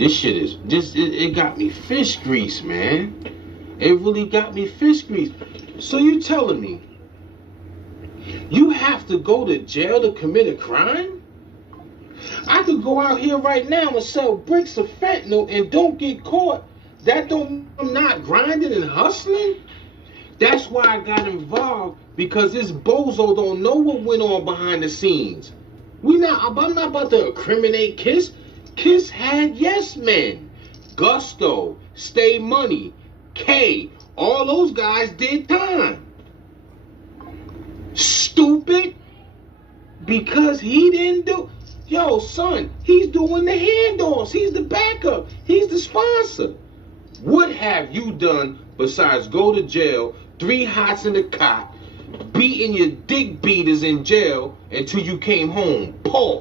This shit is just it got me fish grease, man. It really got me fish grease. So you telling me you have to go to jail to commit a crime? I could go out here right now and sell bricks of fentanyl and don't get caught. That don't, I'm not grinding and hustling? That's why I got involved, because this bozo don't know what went on behind the scenes. I'm not about to incriminate Kiss. Kiss had yes men. Gusto, Stay Money, K, all those guys did time. Stupid. Because he didn't do. Yo, son, he's doing the handoffs. He's the backup. He's the sponsor. What have you done besides go to jail, 3 hots in the cot, beating your dick beaters in jail until you came home? Paul.